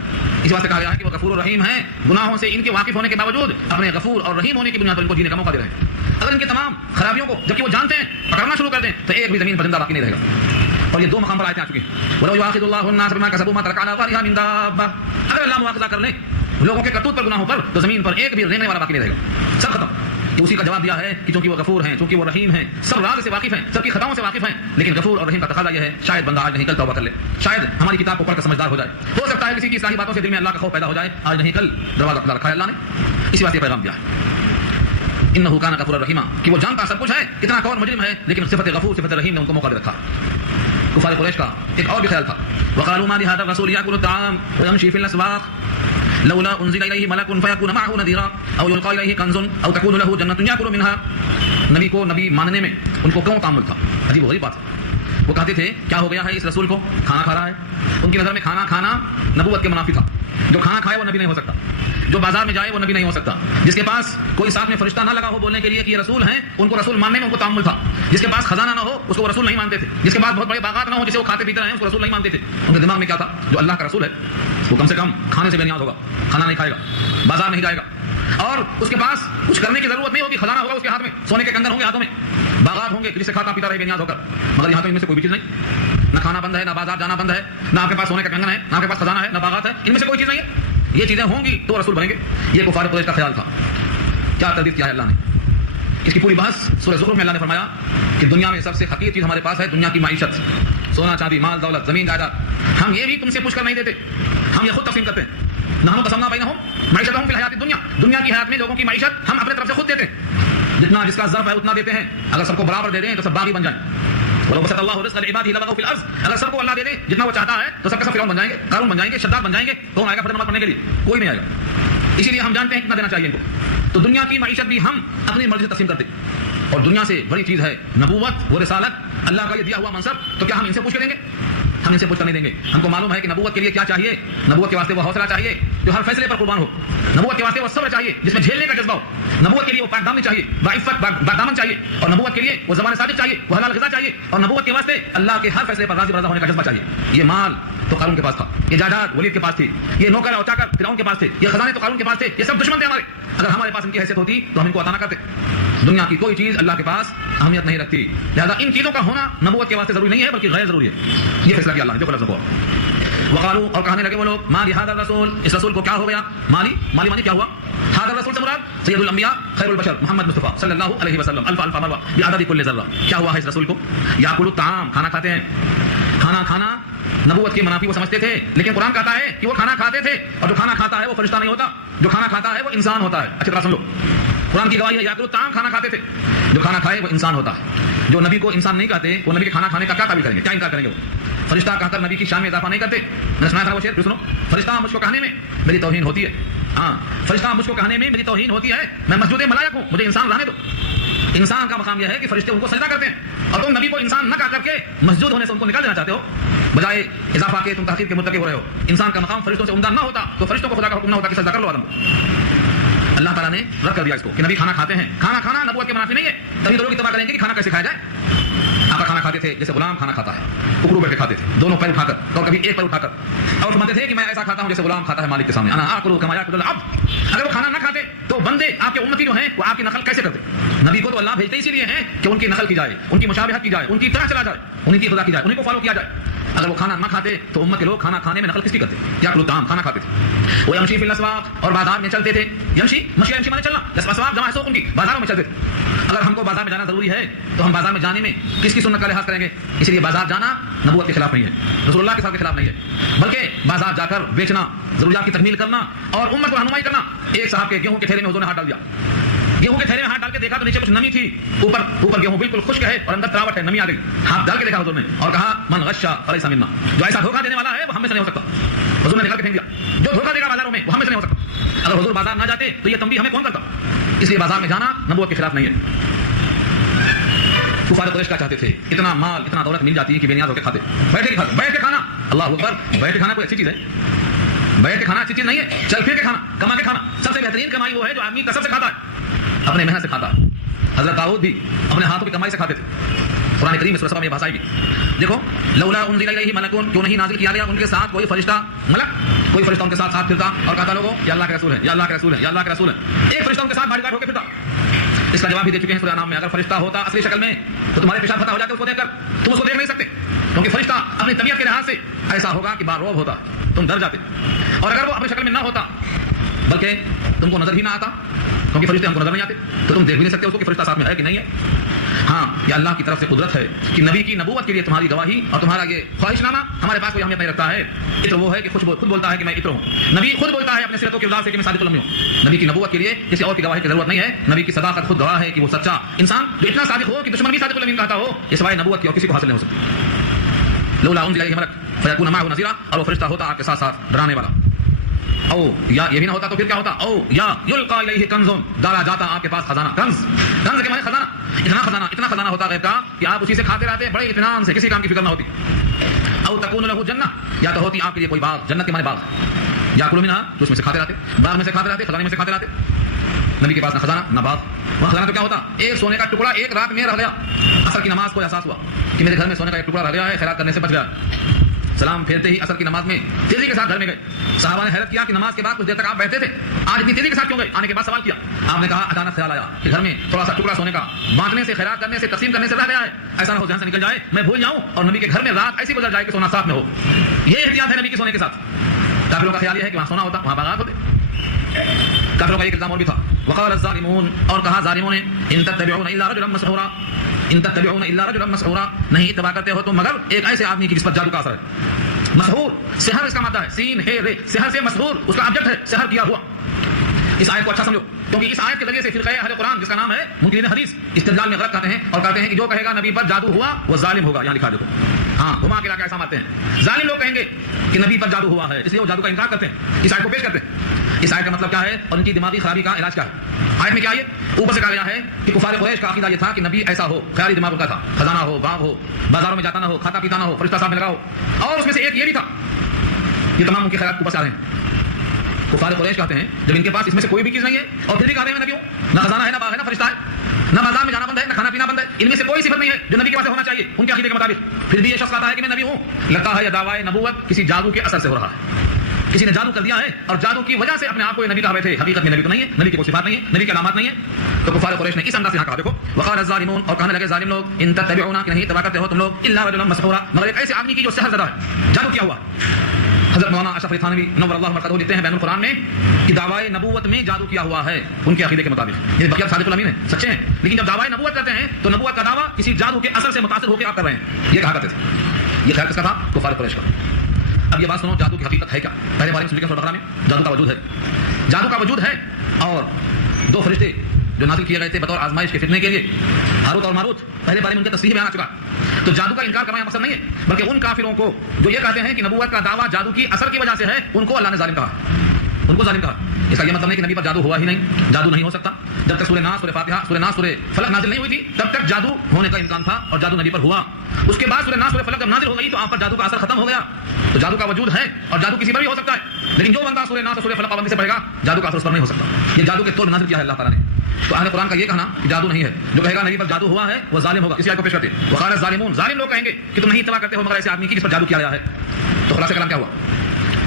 اس واسطے کہا گیا ہے کہ وہ غفور الرحیم ہیں، گناہوں سے ان کے واقف ہونے کے باوجود اپنے غفور اور رحیم ہونے کی بنیاد پر ان کو جینے کا موقع دے رہے ہیں. اگر ان کے تمام خرابیوں کو جبکہ وہ جانتے ہیں پکڑنا شروع کر دیں تو ایک بھی زمین پر زندہ باقی نہیں رہے گا. اور یہ دو مقام پر آیتیں آ چکی ہیں. وَلَوْ يُؤَاخِذُ اللَّهُ النَّاسَ بِمَا كَسَبُوا مَا تَرَكَ عَلَىٰ ظَهْرِهَا مِن دَابَّةٍ، اگر اللہ مواخذہ کر لے لوگوں کے کرتوت پر گناہوں پر تو زمین پر ایک بھی رہنے والا باقی نہیں رہے گا. سب ختم. تو اسی کا جواب دیا ہے کہ چونکہ وہ غفور ہیں، چونکہ وہ رحیم ہیں، سب راز سے واقف ہیں، سب کی خطاؤں سے واقف ہیں. لیکن غفور اور رحیم کا تقاضا یہ ہے شاید بندہ آج نہیں کل توبہ کر لے، شاید ہماری کتاب کو پڑھ کر سمجھدار ہو جائے. ہو سکتا ہے کسی کی اصلاحی باتوں سے دل میں اللہ کا خوف پیدا ہو جائے، آج نہیں کل دروازہ کھلا رکھا ہے اللہ نے. اسی واسطے پیغام دیا ہے انہ کان غفورا رحیما، کہ وہ جانتا سب کچھ ہے، کتنا کون مجرم ہے، لیکن صفت غفور صفت رحیم نے ان کو موقع دے رکھا. کفار قریش کا ایک اور بھی خیال تھا. وقالوا ما لهذا الرسول يأكل الطعام ويمشي في الأسواق لولا انزل الیہ ملک فیکون معه نذیرا او یلقى الیہ کنز او تکون له جنۃ یاکل منها. نبی کو نبی ماننے میں ان کو کیوں تعامل تھا؟ عجیب و غریب بات ہے. وہ کہتے تھے کیا ہو گیا ہے اس رسول کو، کھانا کھا رہا ہے. ان کی نظر میں کھانا کھانا نبوت کے منافی تھا. جو کھانا کھائے وہ نبی نہیں ہو سکتا، جو بازار میں جائے وہ نبی نہیں ہو سکتا، جس کے پاس کوئی ساتھ میں فرشتہ نہ لگا ہو بولنے کے لیے کہ یہ رسول ہیں ان کو رسول ماننے میں ان کو تعامل تھا. جس کے پاس خزانہ نہ ہو اس کو وہ رسول نہیں مانتے تھے، جس کے پاس بہت بڑے باغات نہ ہو جسے وہ کھاتے پیتے رہے اس کو رسول نہیں مانتے تھے. ان کے دماغ میں کیا تھا؟ جو اللہ کا رسول ہے وہ کم سے کم کھانے سے بے نیاز ہوگا، کھانا نہیں کھائے گا، بازار نہیں جائے گا، اور اس کے پاس کچھ کرنے کی ضرورت نہیں ہوگی. خزانہ ہوگا اس کے ہاتھ میں، سونے کے کنگن ہوں گے ہاتھوں میں، باغات ہوں گے جس سے کھاتا پیتا رہے بے نیاز ہو کر. مگر یہاں تو ان میں سے کوئی بھی چیز نہیں، نہ کھانا بند ہے، نہ بازار جانا بند ہے، نہ آپ کے پاس سونے کا کنگن ہے، نہ آپ کے پاس خزانہ ہے، نہ باغات ہے. ان میں سے کوئی چیز نہیں ہے. یہ چیزیں ہوں گی تو رسول بنیں گے. یہ کفار قریش کا خیال تھا. کیا تردید کیا ہے اللہ نے؟ اس کی پوری بحث سورہ زخرف میں اللہ نے فرمایا کہ دنیا میں سب سے حقیر چیز ہمارے پاس ہے دنیا کی معیشت، سونا چاندی مال دولت زمین جائیداد. ہم یہ بھی تم سے پوچھ کر نہیں دیتے، ہم یہ خود تقسیم کرتے ہیں. نحن قسمنا بینہم معیشتہم فی الحیات الدنیا، دنیا کی حیات میں لوگوں کی معیشت ہم اپنے طرف سے خود دیتے ہیں. جتنا جس کا ظرف ہے اتنا دیتے ہیں. اگر سب کو برابر دے دیں تو سب باغی بن جائیں. ولو بسط اللہ رزق لعباده لبغوا فی الارض، اگر سب کو اللہ دے دے جتنا وہ چاہتا ہے تو سب کا سب فرعون بن جائیں گے، قارون بن جائیں گے، شداد بن جائیں گے. کون آئے گا فجر نماز پڑھنے کے لیے؟ کوئی نہیں آئے گا. اسی لیے ہم جانتے ہیں کتنا دینا چاہیے ان کو. تو دنیا کی معیشت بھی ہم اپنی مرضی سے تقسیم کرتے. اور دنیا سے بڑی چیز ہے نبوت و رسالت، اللہ کا یہ دیا ہوا منصب. تو کیا ہم ان سے پوچھ کے دیں گے؟ ہم ان سے پوچھ کر نہیں دیں گے. ہم کو معلوم ہے کہ نبوت کے لیے کیا چاہیے. نبوت کے واسطے وہ حوصلہ چاہیے جو ہر فیصلے پر قربان ہو. نبوت کے واسطے وہ صبر چاہیے جس میں جھیلنے کا جذبہ ہو. نبوت کے لیے وہ پاک دامنی چاہیے، باعفت باغدامن چاہیے. اور نبوت کے لیے وہ زبان صادق چاہیے، وہ حلال غذا چاہیے. اور نبوت کے واسطے اللہ کے ہر فیصلے پر راضی برضا ہونے کا جذبہ چاہیے. یہ مال تو قارون کے پاس تھا، یہ جائیداد ولید کے پاس تھی، یہ نوکر اور چاکر فرعون کے پاس تھے، یہ خزانے تو قارون کے پاس تھے. یہ سب دشمن تھے ہمارے. اگر ہمارے پاس ان کی حیثیت ہوتی تو ہم ان کو عطا نہ کرتے. دنیا کی کوئی چیز اللہ کے پاس اہمیت نہیں رکھتی. لہذا ان چیزوں کا ہونا نبوت کے واسطے ضروری نہیں ہے بلکہ غیر ضروری ہے. یہ فیصلہ کیا اللہ نے. جو لفظ کو وقالوا، اور کہنے لگے وہ لوگ ما لهذا الرسول، اس رسول کو کیا ہو گیا. مالی معنی کیا ہوا؟ هذا الرسول سے مراد سید الانبیاء خیر البشر محمد مصطفیٰ صلی اللہ علیہ وسلم الف الف مرہ بعدد کل ذرہ. کیا ہوا ہے اس رسول کو؟ یاکل الطعام، کھانا کھاتے ہیں. کھانا کھانا نبوت کے منافی وہ سمجھتے تھے، لیکن قرآن کہتا ہے کہ وہ کھانا کھاتے تھے، اور جو کھانا کھاتا ہے وہ فرشتہ نہیں ہوتا، جو کھانا کھاتا ہے وہ انسان ہوتا ہے۔ اچھی طرح سن لو، قرآن کی گواہی ہے، یاد کرو، تمام کھانا کھاتے تھے، جو کھانا کھائے وہ انسان ہوتا ہے۔ جو نبی کو انسان نہیں کہتے وہ نبی کے کھانا کھانے کا کیا تعبیر کریں گے، کیا انکار کریں گے؟ وہ فرشتہ کہہ کر نبی کی شان میں اضافہ نہیں کرتے۔ میں نے سنا تھا وہ شعر، سنو، فرشتہ مجھ کو کہنے میں میری توہین ہوتی ہے، ہاں فرشتہ مجھ کو کہنے میں میری توہین ہوتی ہے، میں مسجود ملائک ہوں، مجھے انسان رہنے دو۔ انسان کا مقام یہ ہے کہ فرشتے ان کو سجدہ کرتے ہیں، اور تم نبی کو انسان نہ کہہ کر کے مسجود ہونے سے ان کو نکال دینا چاہتے ہو، بجائے اضافہ کے تم تحقیر کے مرتکب ہو رہے ہو۔ انسان کا مقام فرشتوں سے عمدہ نہ ہوتا تو فرشتوں کو خدا کا حکم نہ ہوتا کہ سجدہ کر لو آدم کو۔ اللہ تعالیٰ نے رد کر دیا اس کو کہ نبی کھانا کھاتے ہیں، کھانا کھانا نبوت کے منافی نہیں ہے۔ تبھی تو لوگ اتباع کریں گے کہ کھانا کیسے کھایا جائے۔ آپ کھانا کھاتے تھے جیسے غلام کھانا کھاتا ہے، اکڑو بیٹھ کے کھاتے تھے، دونوں پیر اٹھا کر اور کبھی ایک پیر اٹھا کر، اور سمجھتے تھے کہ میں ایسا کھاتا ہوں جیسے غلام کھاتا ہے مالک کے سامنے، انا آکلو کما یاکل العبد۔ اگر وہ کھانا نہ کھاتے تو بندے آپ کے امتی جو ہیں وہ آپ کی نقل کیسے کرتے؟ نبی کو تو اللہ بھیجتے اسی لیے ہیں کہ ان کی نقل کی جائے، ان کی مشابہت کی جائے، ان کی طرح چلا جائے، ان کی خدا کی جائے، انہیں کو فالو کیا جائے۔ اگر وہ کھانا نہ کھاتے تو امت کے لوگ کھانا کھانے میں نقل کس کی کرتے؟ یاکلو الطعام، کھانا کھاتے تھے۔ وہ یمشی فی الاسواق، اور بازار میں چلتے تھے، یمشی مشی مانے چلنا، اسواق جمع سوق، ان کی بازاروں میں چلتے تھے۔ اگر ہم کو بازار میں جانا ضروری ہے تو ہم بازار میں جانے میں کس کی سنت کا لحاظ کریں گے؟ اس لیے بازار جانا نبوت کے خلاف نہیں ہے، رسول اللہ کے ساتھ کے خلاف نہیں ہے، بلکہ بازار جا کر بیچنا، ضروریات کی تکمیل کرنا اور امت کو رہنمائی کرنا۔ ایک صاحب کے گیہوں کے تھیلے میں حضور نے ہاتھ ڈال دیا، گیہوں کے تھیلے میں ہاتھ ڈال کے دیکھا تو نیچے کچھ نمی تھی، اوپر گیہوں بالکل خشک ہے اور اندر تراوٹ ہے، نمی آ گئی۔ ہاتھ ڈال کے دیکھا حضور نے اور کہا من غشا فلیس منا، جو ایسا دھوکہ دینے والا ہے وہ ہم میں سے نہیں ہو سکتا۔ حضور نے نکال کے پھینک دیا، جو دھوکہ دے گا بازاروں میں وہ ہم میں سے نہیں ہو سکتا۔ اگر حضور بازار نہ جاتے تو یہ تنبیہ ہمیں کون کرتا؟ اس لیے بازار میں جانا نبوت کے خلاف نہیں ہے۔ کفار قریش کیا چاہتے تھے؟ اتنا مال، اتنا دولت مل جاتی ہے کہ بے نیاز ہو کے کھاتے، بیٹھ کے کھانا۔ اللہ اکبر، بیٹھ کے کھانا کوئی اچھی چیز ہے؟ بیٹھ کے کھانا اچھی چیز نہیں ہے، چل پھر کے کھانا، کما کے کھانا۔ سب سے بہترین کمائی وہ ہے جو آدمی کسب سے کھاتا ہے، اپنے محنت سے کھاتا ہے۔ حضرت داؤد بھی اپنے ہاتھوں کی کمائی سے کھاتے تھے۔ قرآن کریم میں سورہ سبا میں بھاشائی بھی دیکھو، لولا انزل الیہ ملکون، کیوں نہیں نازل کیا گیا ان کے ساتھ کوئی فرشتہ، ملک کوئی فرشتہ ان کے ساتھ پھرتا اور کہتا لوگوں یہ اللہ کے رسول ہے، یہ اللہ کے رسول ہے، یہ اللہ کے رسول ہے۔ ایک فرشتہ ان کے ساتھ باڈی گارڈ ہو کے پھرتا۔ اس کا جواب بھی دے چکے ہیں سورہ انعام میں، اگر فرشتہ ہوتا اصلی شکل میں تو تمہارے پیشاب فتح ہو جاتے اس کو دیکھ کر، تم اس کو دیکھ نہیں سکتے، کیونکہ فرشتہ اپنی طبیعت کے لحاظ سے ایسا ہوگا کہ باروب ہوتا، تم ڈر جاتے۔ اور اگر وہ اپنی شکل میں نہ ہوتا بلکہ تم کو نظر بھی نہ آتا، کیونکہ فرشتے ہم کو نظر نہیں آتے، تو تم دیکھ بھی نہیں سکتے اس کو کہ فرشتہ ساتھ میں ہے کہ نہیں ہے۔ ہاں، یہ اللہ کی طرف سے قدرت ہے کہ نبی کی نبوت کے لیے تمہاری گواہی اور تمہارا یہ خواہش نامہ ہمارے پاس کوئی اہمیت نہیں رکھتا ہے۔ عطر وہ ہے کہ خود بولتا ہے کہ میں عطر ہوں۔ نبی خود بولتا ہے اپنے سیرت و کردار سے کہ میں صادق الامین ہوں۔ نبی کی نبوت کے لیے کسی اور کی گواہی کی ضرورت نہیں ہے، نبی کی صداقت خود گواہ ہے کہ وہ سچا انسان جو اتنا صادق ہو کہ دشمن بھی صادق الامین کہتا ہو، یہ سوائے نبوت کی اور کسی کو حاصل نہیں ہو سکتی۔ لولا انزل الیہ ملک فیکون معه نذیرا، اور وہ فرشتہ ہوتا آپ کے ساتھ ساتھ ڈرانے والا۔ او یا یہ بھی نہ ہوتا تو پھر کیا ہوتا؟ او یا یلقا الیہ کنز، ڈالا جاتا آپ کے پاس خزانہ۔ کنز کے معنی خزانہ، اتنا خزانہ ہوتا غیب کا کہ آپ اسی سے کھاتے رہتے بڑے اطمینان سے، کسی کام کی فکر نہ ہوتی۔ او تکون لہ جنہ، یا تو ہوتی آپ کے لیے کوئی باغ، جنت کے معنی باغ، یاکل منھا، جو اس میں سے کھاتے رہتے، باغ میں سے کھاتے رہتے، خزانے میں سے کھاتے رہتے۔ نبی کے پاس نہ خزانہ نہ باغ، وہاں خزانہ تو کیا ہوتا؟ ایک سونے کا ٹکڑا ایک رات میں رہ گیا۔ عصر کی نماز کو احساس ہوا کہ میرے گھر میں سونے کا ایک ٹکڑا رہ گیا ہے، خیرات کرنے سے بچ گیا۔ سلام پھیرتے ہی عصر کی نماز میں تیزی کے ساتھ گھر میں گئے۔ صحابہ نے حیرت کیا کہ نماز کے بعد کچھ دیر تک آپ بیٹھتے تھے، آج اتنی تیزی کے ساتھ کیوں گئے؟ آنے کے بعد سوال کیا، آپ نے کہا اچانک خیال آیا کہ گھر میں تھوڑا سا ٹکڑا سونے کا بانٹنے سے، خیرات کرنے سے، تقسیم کرنے سے رہ گیا ہے، ایسا نہ ہو ذہن سے نکل جائے، میں بھول جاؤں اور نبی کے گھر میں رات ایسی گزر جائے کہ سونا ساتھ میں ہو۔ یہ احتیاط ہے نبی کے سونے کے ساتھ۔ کافروں کا خیال یہ ہے کہ وہاں سونا ہوتا، وہاں باغات ہوتے۔ کافروں کا ایک الزام اور بھی تھا، وقال الظالمون، اور کہا ظالموں نے، ان تتبعون الا رجلا مسحورا، ان تتبعون الا رجلا مسحورا، نہیں اتباع کرتے ہو تم مگر ایک ایسے آدمی کی جس پر جادو کا اثر ہے۔ مسحور، سحر اس کا مادہ ہے، سین ہے رے، سحر سے مسحور اس کا آبجیکٹ ہے، سحر کیا ہوا۔ اس آیت کو اچھا سمجھو، کیونکہ اس آیت کے ذریعے سے فرقہ اہل قرآن جس کا نام ہے منکرین حدیث استدلال میں غلط کرتے ہیں اور کہتے ہیں کہ جو کہے گا نبی پر جادو ہوا وہ ظالم ہوگا۔ یہاں لکھا دیکھو، ہاں گھما کے لا کے ایسا مارتے ہیں، ظالم لوگ کہیں گے کہ نبی پر جادو ہوا ہے، اس لیے وہ جادو کا انکار کرتے ہیں، اس آیت کو پیش کرتے ہیں۔ اس آیت کا مطلب کیا ہے اور ان کی دماغی خرابی کا علاج کیا ہے؟ آیت میں کیا ہے؟ اوپر سے کہا گیا ہے کہ کفار قریش کا عقیدہ یہ تھا کہ نبی ایسا ہو، خیالی دماغ کا تھا، خزانہ ہو، باغ ہو، بازاروں میں جاتا نہ ہو، کھاتا پیتا نہ ہو، فرشتہ صاحب میں لگا ہو، اور اس میں سے ایک یہ بھی تھا، یہ تمام ان کے خیالات اوپر سے آ رہے ہیں۔ کفار قریش کہتے ہیں جب ان کے پاس اس میں سے کوئی بھی چیز نہیں ہے اور پھر بھی کہتے ہیں نبی ہوں، نہ خزانہ ہے، نہ باغ ہے، نہ فرشتہ ہے، نہ بازار میں جانا بند ہے، نہ کھانا پینا بند ہے، ان میں سے کوئی صفت نہیں ہے جو نبی کے پاس ہونا چاہیے ان کے عقیدے کے مطابق، پھر بھی یہ شخص کہتا ہے کہ میں نبی ہوں۔ لگتا ہے یہ دعویٰ نبوت کسی جادو کے اثر سے ہو رہا ہے، کسی نے جادو کر دیا ہے اور جادو کی وجہ سے اپنے آپ کو یہ نبی کہا بیٹھے، حقیقت میں نبی تو نہیں ہے، نبی کی کوئی صفات نہیں ہے، نبی کی علامات نہیں ہے۔ تو کفار قریش نے اس انداز سے یہاں کہا دیکھو، وقال الظالمون، اور کہنے لگے ظالم لوگ، ان تتبعون، کہ نہیں اتباع کرتے ہو تم لوگ، الا رجلا مسحورا، مگر ایک ایسے آدمی کی جو سحر زدہ ہے، جادو کیا ہوا۔ حضرت مولانا اشرف علی تھانوی نور اللہ مرقدہ لکھتے ہیں بین القرآن میں کہ دعوائے نبوت میں جادو کیا ہوا ہے ان کے عقیدے کے مطابق، یہ بقیہ صادق الامین ہیں، سچے ہیں، لیکن جب دعوائے نبوت کرتے ہیں تو نبوت کا دعویٰ کسی جادو کے اثر سے متاثر ہو کے آپ کر رہے ہیں، یہ کہا کرتے تھے۔ یہ خیال کس کا تھا؟ کفار قریش کا۔ اب یہ بات سنو، جادو کی حقیقت ہے کیا؟ پہلے بارے میں سورہ بقرہ میں جادو کا وجود ہے، جادو کا وجود ہے، اور دو فرشتے جو نازل کیے گئے تھے بطور آزمائش کے فتنے کے لیے، ہاروت اور ماروت، پہلے بارے میں ان کے تصریح بیان آ چکا۔ تو جادو کا انکار کرنا مقصد نہیں ہے، بلکہ ان کافروں کو جو یہ کہتے ہیں کہ نبوت کا دعویٰ جادو کی اثر کی وجہ سے ہے، ان کو اللہ نے ظالم کہا، ان کو ظالم کہا۔ اس کا یہ مطلب نہیں کہ نبی پر جادو ہوا ہی نہیں، جادو نہیں ہو سکتا۔ جب تک سورہ ناس، سورہ فاتحہ، سورہ ناس، سورہ فلق نازل نہیں ہوئی تھی تب تک جادو ہونے کا امکان تھا، اور جادو نبی پر ہوا۔ اس کے بعد سورہ ناس، سورہ فلق جب نازل ہو گئی تو آپ پر جادو کا اثر ختم ہو گیا۔ تو جادو کا وجود ہے، اور جادو کسی پر بھی ہو سکتا ہے، لیکن جو بندہ سورہ ناس اور سورہ فلق پابندی سے پڑھے گا جادو کا اثر اس پر نہیں ہو سکتا۔ یہ جادو کے طور نازل کیا ہے اللہ تعالیٰ نے۔ تو اہل قرآن کا یہ کہنا کہ جادو نہیں ہے، جو کہے گا نبی پر جادو ہوا ہے وہ ظالم ہوگا۔ اسی آیت کو پیش کرتے ہیں، وقال الظالمون، ظالم لوگ کہیں گے کہ تم نہیں اتباع کرتے ہو مگر ایسے آدمی کی جس پر جادو کیا گیا ہے۔ تو خلاصہ کلام کیا ہوا؟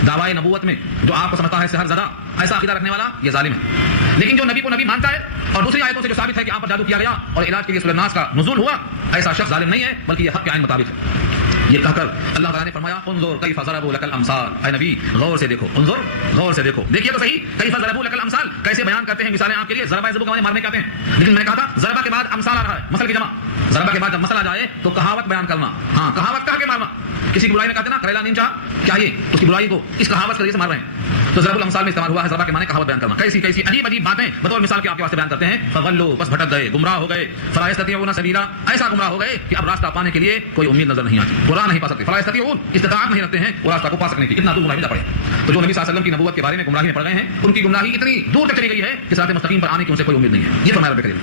دعوائے نبوت میں جو آپ کو سمجھتا ہے سحر زدہ، ایسا عقیدہ رکھنے والا یہ ظالم ہے، لیکن جو نبی کو نبی مانتا ہے اور دوسری آیتوں سے جو ثابت ہے کہ آپ پر جادو کیا گیا اور علاج کے لیے سورہ ناس کا نزول ہوا، ایسا شخص ظالم نہیں ہے، بلکہ یہ حق کے عین مطابق ہے۔ یہ کہہ کر اللہ تعالیٰ نے فرمایا انظر کیف ضربوا لک الامثال، اے نبی غور سے دیکھو، انظر غور سے دیکھو، دیکھیے تو صحیح، کیف ضربوا لک الامثال، کیسے بیان کرتے ہیں مثالیں آپ کے لیے۔ ضربہ ضرب کا معنی مارنے کہتے ہیں، لیکن میں نے کہا تھا ضربہ کے بعد امثال آ رہا ہے، مثل کی جمع۔ ضربہ کے بعد جب مثل آ جائے تو کہاوت بیان کرنا، ہاں کہاوت کہہ کے مارنا۔ کسی کی برائی میں کہتے ہیں نا کریلا نہیں چاہ، کیا یہ اس کی برائی کو اس کہاوت کے ذریعے سے مار رہے ہیں۔ تو ضرب الامثال میں استعمال ہوا ہے ضربہ کے معنی کہاوت بیان کرنا، کیسی کیسی عجیب عجیب باتیں بطور مثال کے آپ کے واسطے بیان کرتے ہیں۔ فغلوا، بس بھٹک گئے، گمراہ ہو گئے، فلا یستطيعون سبیلا، ایسا گمراہ ہو گئے کہ اب راستہ پانے کے لیے کوئی امید نظر نہیں آتی، قرآن نہیں پا سکتے، فلا یستطيعون، استطاعت نہیں رکھتے ہیں وہ راستہ کو پا سکنے کی، اتنا دور گمراہی میں جا پڑے۔ تو جو نبی صلی اللہ علیہ وسلم کی نبوت کے بارے میں گمراہی میں پڑ گئے ہیں، ان کی گمراہی اتنی دور تک چلی گئی ہے کہ صراط مستقیم پر آنے کی ان سے کوئی امید نہیں ہے۔ یہ فرمایا رب کریم۔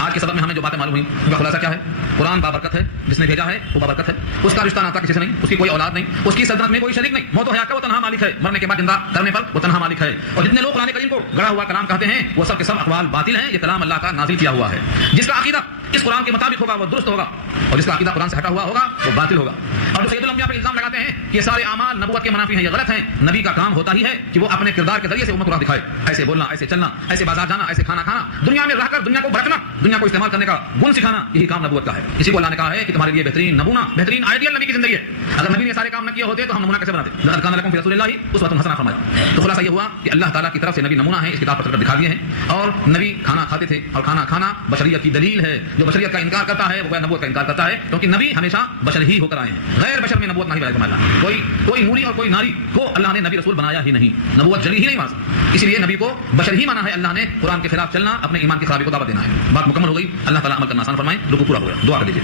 آج کے سبق میں ہمیں جو باتیں معلوم ہوئی ان کا خلاصہ کیا ہے؟ قرآن بابرکت ہے، جس نے بھیجا ہے وہ بابرکت ہے، اس کا رشتہ ناتا کسی سے نہیں، اس کی کوئی اولاد نہیں، اس کی سلطنت میں کوئی شریک نہیں، موت و حیات کا وہ تنہا مالک ہے، مرنے کے بعد زندہ کرنے پر وہ تنہا مالک ہے۔ اور جتنے لوگ قرآن کریم کو گڑا ہوا کلام کہتے ہیں وہ سب کے سب اقوال باطل ہیں، یہ کلام اللہ کا نازل کیا ہوا ہے۔ جس کا عقیدہ اس قرآن کے مطابق ہوگا وہ درست ہوگا، اور جس کا عقیدہ قرآن سے ہٹا ہوا ہوگا وہ باطل ہوگا۔ اور جو سید الانبیاء پہ الزام لگاتے ہیں کہ یہ سارے اعمال نبوت کے منافی ہیں، یہ غلط ہیں۔ نبی کا کام ہوتا ہی ہے کہ وہ اپنے کردار کے ذریعے سے امت کو راہ دکھائے، ایسے بولنا، ایسے چلنا، ایسے بازار جانا، ایسے کھانا کھانا، دنیا میں رہ کر دنیا کو برتنا، دنیا کو استعمال کرنے کا گن سکھانا، یہی کام نبوت کا ہے۔ اسی کو اللہ نے کہا ہے کہ تمہارے لیے بہترین نمونہ، بہترین آئیڈیل نبی کی زندگی ہے۔ اگر نبی نے سارے کام نہ کیے ہوتے تو ہم نمونہ کیسے بناتے؟ لقد کان لکم فی رسول اللہ اسوۃ حسنہ فرمایا۔ تو خلاصہ یہ ہوا کہ اللہ تعالیٰ کی طرف سے نبی نمونہ ہے، اس کتاب پر دکھا دیے ہیں، اور نبی کھانا کھاتے تھے، اور کھانا کھانا بشریت کی دلیل ہے۔ جو بشریت کا انکار کرتا ہے وہ نبوت کا انکار کرتا ہے، کیونکہ نبی ہمیشہ بشر ہی ہو کر آئے ہیں، غیر بشر میں نبوت نہیں بنائی فرمایا اللہ۔ کوئی نوری اور کوئی ناری کو اللہ نے نبی رسول بنایا ہی نہیں، نبوت جلی ہی نہیں وہاں سے، اس لیے نبی کو بشر ہی مانا ہے اللہ نے۔ قرآن کے خلاف چلنا اپنے ایمان کی خرابی کو دعوت دینا ہے۔ بات مکمل ہو گئی، اللہ تعالیٰ عمل کرنا آسان فرمائے۔ رکوع پورا ہو گیا، دعا کر لیجیے۔